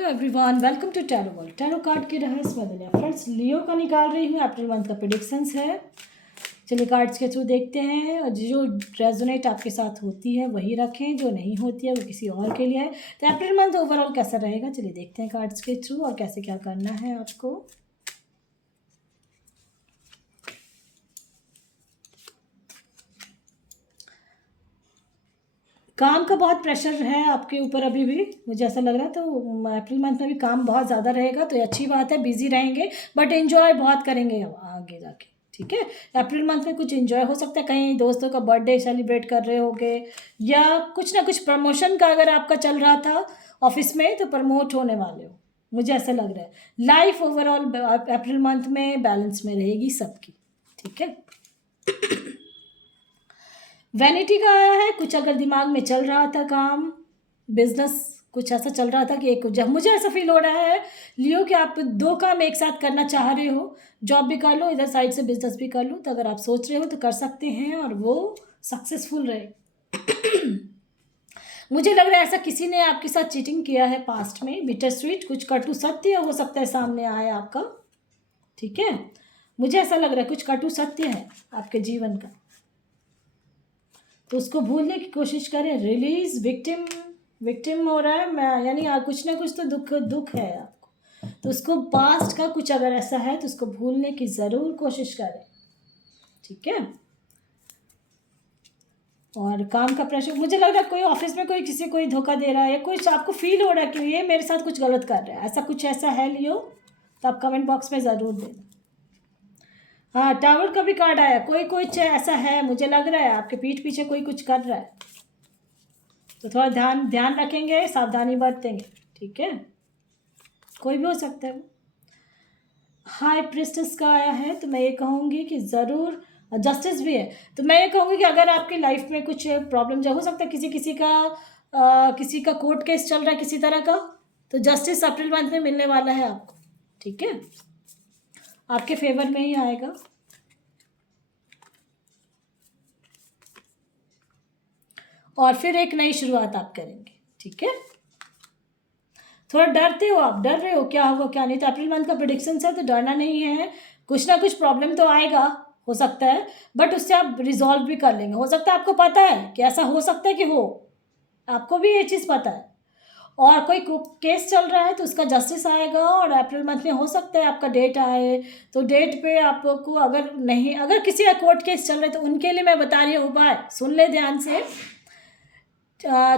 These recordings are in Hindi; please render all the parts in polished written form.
Hello everyone, welcome to tarot world. Tarot card के रहस्य बदलिए फ्रेंड्स, लियो का निकाल रही हूँ। अप्रैल मंथ का प्रेडिक्शंस है। चलिए कार्ड्स के थ्रू देखते हैं, और जो रेजोनेट आपके साथ होती है वही रखें, जो नहीं होती है वो किसी और के लिए है। तो अप्रैल मंथ ओवरऑल कैसा रहेगा, चलिए देखते हैं कार्ड्स के थ्रू और कैसे क्या करना है आपको। काम का बहुत प्रेशर है आपके ऊपर अभी भी, मुझे ऐसा लग रहा है। तो अप्रैल मंथ में भी काम बहुत ज़्यादा रहेगा, तो ये अच्छी बात है। बिजी रहेंगे बट एंजॉय बहुत करेंगे आगे जाके, ठीक है। अप्रैल मंथ में कुछ एंजॉय हो सकता है, कहीं दोस्तों का बर्थडे सेलिब्रेट कर रहे होगे, या कुछ ना कुछ प्रमोशन का अगर आपका चल रहा था ऑफिस में तो प्रमोट होने वाले हो, मुझे ऐसा लग रहा है। लाइफ ओवरऑल अप्रैल मंथ में बैलेंस में रहेगी सबकी, ठीक है। वैनिटी का आया है, कुछ अगर दिमाग में चल रहा था काम, बिजनेस कुछ ऐसा चल रहा था कि एक, जब मुझे ऐसा फील हो रहा है लियो कि आप दो काम एक साथ करना चाह रहे हो, जॉब भी कर लो, इधर साइड से बिजनेस भी कर लो। तो अगर आप सोच रहे हो तो कर सकते हैं और वो सक्सेसफुल रहे। मुझे लग रहा है ऐसा किसी ने आपके साथ चीटिंग किया है पास्ट में, बिटर स्वीट, कुछ कटु सत्य हो सकता है सामने आया आपका, ठीक है। मुझे ऐसा लग रहा है कुछ कटु सत्य है आपके जीवन का, तो उसको भूलने की कोशिश करें। रिलीज, विक्टिम हो रहा है मैं, यानी कुछ ना कुछ तो दुख है आपको, तो उसको पास्ट का कुछ अगर ऐसा है तो उसको भूलने की ज़रूर कोशिश करें, ठीक है। और काम का प्रेशर, मुझे लग रहा है कोई ऑफिस में कोई किसी कोई धोखा दे रहा है, या कुछ आपको फील हो रहा है कि ये मेरे साथ कुछ गलत कर रहा है, ऐसा कुछ ऐसा है लियो, तो आप कमेंट बॉक्स में ज़रूर देना। हाँ, टावर का भी कार्ड आया, कोई कुछ ऐसा है, मुझे लग रहा है आपके पीठ पीछे कोई कुछ कर रहा है, तो थोड़ा ध्यान रखेंगे, सावधानी बरतेंगे, ठीक है। कोई भी हो सकता है वो। हाई प्रिस्टेस का आया है, तो मैं ये कहूँगी कि ज़रूर जस्टिस भी है, तो मैं ये कहूँगी कि अगर आपकी लाइफ में कुछ प्रॉब्लम जो हो सकता है, किसी का कोर्ट केस चल रहा है किसी तरह का, तो जस्टिस अप्रैल मंथ में मिलने वाला है आपको, ठीक है। आपके फेवर में ही आएगा। और फिर एक नई शुरुआत आप करेंगे, ठीक है। थोड़ा डरते हो आप, डर रहे हो क्या होगा क्या नहीं, तो अप्रैल मंथ का प्रेडिक्शन है, तो डरना नहीं है। कुछ ना कुछ प्रॉब्लम तो आएगा, हो सकता है, बट उससे आप रिजॉल्व भी कर लेंगे। हो सकता है आपको पता है कि ऐसा हो सकता है कि हो, आपको भी ये चीज़ पता है, और कोई केस चल रहा है तो उसका जस्टिस आएगा, और अप्रैल मंथ में हो सकता है आपका डेट आए, तो डेट पे आपको अगर किसी का कोर्ट केस चल रहा है तो उनके लिए मैं बता रही हूँ उपाय, सुन ले ध्यान से।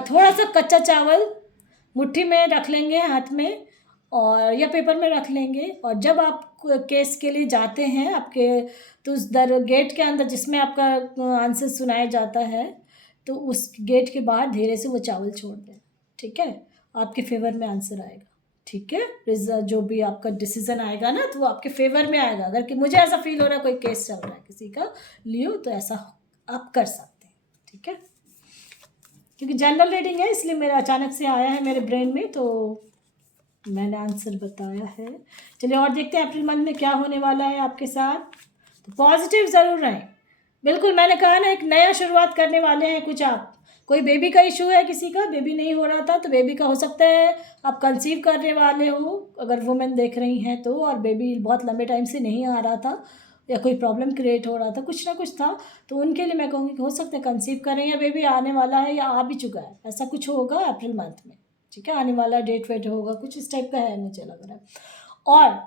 थोड़ा सा कच्चा चावल मुट्ठी में रख लेंगे हाथ में, और या पेपर में रख लेंगे, और जब आप केस के लिए जाते हैं आपके, तो उस गेट के अंदर जिसमें आपका आंसर सुनाया जाता है, तो उस गेट के बाहर धीरे से वो चावल छोड़ दें, ठीक है। आपके फेवर में आंसर आएगा, ठीक है। जो भी आपका डिसीजन आएगा ना, तो वो आपके फेवर में आएगा। अगर कि मुझे ऐसा फील हो रहा है कोई केस चल रहा है किसी का लियो, तो ऐसा आप कर सकते हैं, ठीक है। क्योंकि जनरल रीडिंग है इसलिए मेरा अचानक से आया है मेरे ब्रेन में, तो मैंने आंसर बताया है। चलिए और देखते हैं अप्रैल मंथ में क्या होने वाला है आपके साथ। तो पॉजिटिव ज़रूर रहें, बिल्कुल। मैंने कहा ना, एक नया शुरुआत करने वाले हैं कुछ आप। कोई बेबी का इशू है, किसी का बेबी नहीं हो रहा था, तो बेबी का हो सकता है आप कंसीव करने वाले हो, अगर वुमेन देख रही हैं तो, और बेबी बहुत लंबे टाइम से नहीं आ रहा था, या कोई प्रॉब्लम क्रिएट हो रहा था, कुछ ना कुछ था, तो उनके लिए मैं कहूँगी कि हो सकता है कंसीव करें, या बेबी आने वाला है या आ भी चुका है, ऐसा कुछ होगा अप्रैल मंथ में, ठीक है। आने वाला डेट वेट होगा, कुछ इस टाइप का है मुझे लग रहा है। और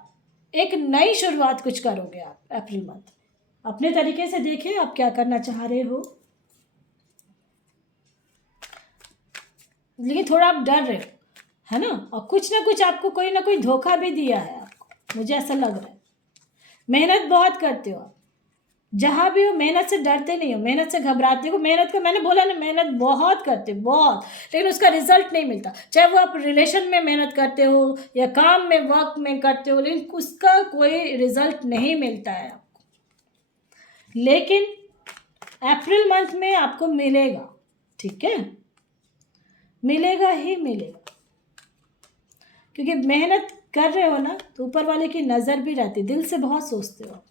एक नई शुरुआत कुछ करोगे आप अप्रैल मंथ में, अपने तरीके से देखिए आप क्या करना चाह रहे हो, लेकिन थोड़ा आप डर रहे हो, है ना। और कुछ ना कुछ आपको कोई ना कोई धोखा भी दिया है आपको, मुझे ऐसा लग रहा है। मेहनत बहुत करते हो आप, जहाँ भी हो मेहनत से डरते नहीं हो, मेहनत से घबराते हो। मेहनत का मैंने बोला ना, मेहनत बहुत करते हो बहुत, लेकिन उसका रिजल्ट नहीं मिलता। चाहे वो आप रिलेशन में मेहनत करते हो या काम में वर्क में करते हो, लेकिन उसका कोई रिजल्ट नहीं मिलता है आपको। लेकिन अप्रैल मंथ में आपको मिलेगा, ठीक है, मिलेगा ही मिलेगा, क्योंकि मेहनत कर रहे हो ना, तो ऊपर वाले की नज़र भी रहती, दिल से बहुत सोचते हो।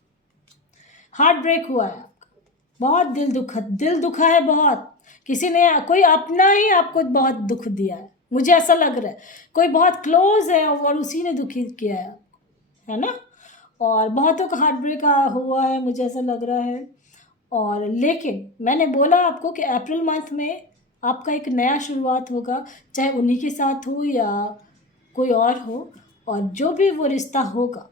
हार्ट ब्रेक हुआ है आपका, बहुत दिल दुखा है, बहुत किसी ने, कोई अपना ही आपको बहुत दुख दिया है, मुझे ऐसा लग रहा है कोई बहुत क्लोज है और उसी ने दुखी किया है ना। और बहुतों का हार्ट ब्रेक हुआ है, मुझे ऐसा लग रहा है। और लेकिन मैंने बोला आपको कि अप्रैल मंथ में आपका एक नया शुरुआत होगा, चाहे उन्हीं के साथ हो या कोई और हो, और जो भी वो रिश्ता होगा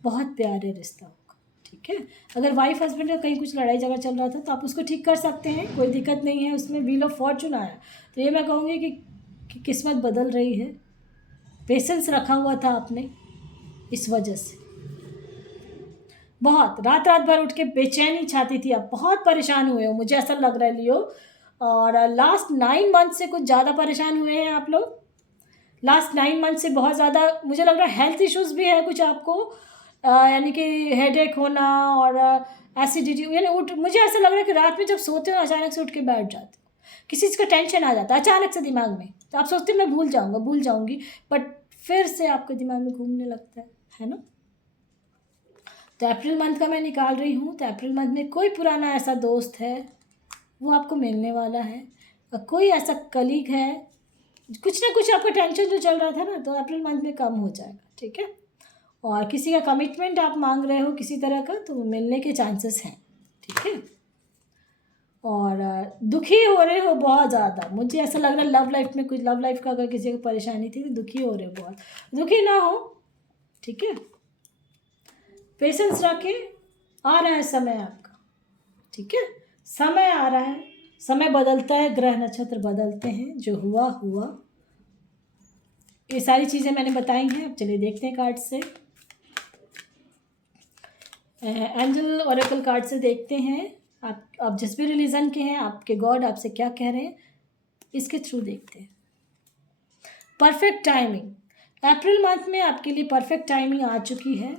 बहुत प्यारे रिश्ता होगा, ठीक है। अगर वाइफ हस्बैंड का कहीं कुछ लड़ाई झगड़ा चल रहा था तो आप उसको ठीक कर सकते हैं, कोई दिक्कत नहीं है उसमें। व्हील ऑफ फॉर्चून आया तो ये मैं कहूँगी कि किस्मत बदल रही है। पेशेंस रखा हुआ था आपने, इस वजह से बहुत रात रात भर उठ के बेचैनी छाती थी, आप बहुत परेशान हुए हो, मुझे ऐसा लग रहा है लियो। और लास्ट 9 मंथ से कुछ ज़्यादा परेशान हुए हैं आप लोग। लास्ट 9 मंथ से बहुत ज़्यादा मुझे लग रहा है हेल्थ इश्यूज़ भी है कुछ आपको, यानी कि हेडेक होना और एसिडिटी, यानी मुझे ऐसा लग रहा है कि रात में जब सोते हो अचानक से उठ के बैठ जाते हो, किसी चीज़ का टेंशन आ जाता है अचानक से दिमाग में, तो आप सोचते हो मैं भूल जाऊँगा भूल जाऊँगी, बट फिर से आपके दिमाग में घूमने लगता है ना। तो अप्रैल मंथ का मैं निकाल रही हूँ, तो अप्रैल मंथ में कोई पुराना ऐसा दोस्त है वो आपको मिलने वाला है, और कोई ऐसा कलीग है, कुछ ना कुछ आपका टेंशन जो चल रहा था ना, तो अप्रैल मंथ में कम हो जाएगा, ठीक है। और किसी का कमिटमेंट आप मांग रहे हो किसी तरह का, तो मिलने के चांसेस हैं, ठीक है। और दुखी हो रहे हो बहुत ज़्यादा, मुझे ऐसा लग रहा है लव लाइफ में कुछ, लव लाइफ का अगर किसी को परेशानी थी तो दुखी हो रहे हो बहुत, दुखी ना हो, ठीक है। पेशेंस रखें, आ रहा है समय आपका, ठीक है। समय आ रहा है, समय बदलता है, ग्रह नक्षत्र बदलते हैं, जो हुआ हुआ। ये सारी चीज़ें मैंने बताई हैं, अब चलिए देखते हैं कार्ड से, एंजल ओरेकल कार्ड से देखते हैं आप जिस भी रिलीजन के हैं, आपके गॉड आपसे क्या कह रहे हैं, इसके थ्रू देखते हैं। परफेक्ट टाइमिंग, अप्रैल मंथ में आपके लिए परफेक्ट टाइमिंग आ चुकी है।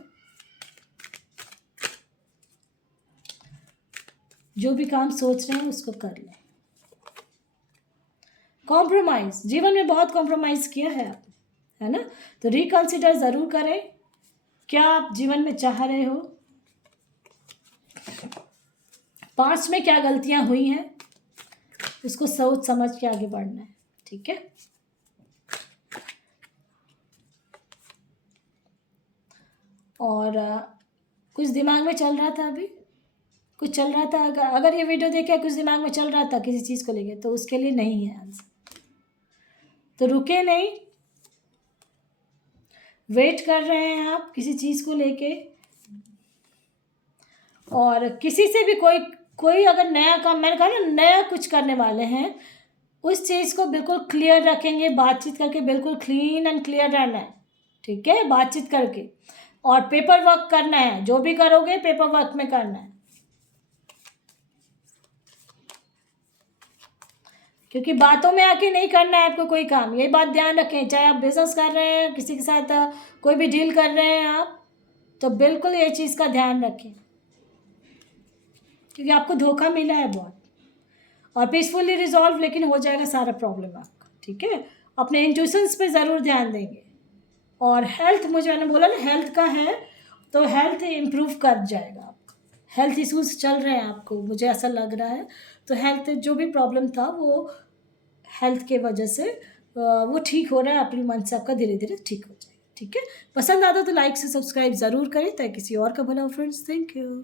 जो भी काम सोच रहे हैं उसको कर लें। कॉम्प्रोमाइज़, जीवन में बहुत कॉम्प्रोमाइज़ किया है आप, है ना, तो रिकंसिडर ज़रूर करें क्या आप जीवन में चाह रहे हो, पास्ट में क्या गलतियां हुई हैं उसको सोच समझ के आगे बढ़ना है, ठीक है। और कुछ दिमाग में चल रहा था, अभी कुछ चल रहा था, अगर ये वीडियो देखे कुछ दिमाग में चल रहा था किसी चीज़ को लेके, तो उसके लिए नहीं है आंसर, तो रुके नहीं, वेट कर रहे हैं आप किसी चीज़ को लेके, और किसी से भी कोई अगर नया काम, मैंने कहा ना नया कुछ करने वाले हैं, उस चीज़ को बिल्कुल क्लियर रखेंगे, बातचीत करके बिल्कुल क्लीन एंड क्लियर रहना है, ठीक है, बातचीत करके। और पेपर वर्क करना है, जो भी करोगे पेपर वर्क में करना है, क्योंकि बातों में आके नहीं करना है आपको कोई काम, ये बात ध्यान रखें। चाहे आप बिजनेस कर रहे हैं, किसी के साथ कोई भी डील कर रहे हैं आप, तो बिल्कुल ये चीज़ का ध्यान रखें, क्योंकि आपको धोखा मिला है बहुत। और पीसफुली रिजॉल्व लेकिन हो जाएगा सारा प्रॉब्लम आपका, ठीक है। अपने इंट्यूशंस पे ज़रूर ध्यान देंगे। और हेल्थ, मुझे मैंने बोला ना हेल्थ का है, तो हेल्थ इम्प्रूव कर जाएगा आपका। हेल्थ इश्यूज चल रहे हैं आपको, मुझे ऐसा लग रहा है, तो हेल्थ जो भी प्रॉब्लम था वो हेल्थ के वजह से वो ठीक हो रहा है, अप्रैल मंथ से आपका धीरे धीरे ठीक हो जाएगा, ठीक है। पसंद आता तो लाइक से सब्सक्राइब ज़रूर करें ताकि किसी और का भला हो फ्रेंड्स। Thank you.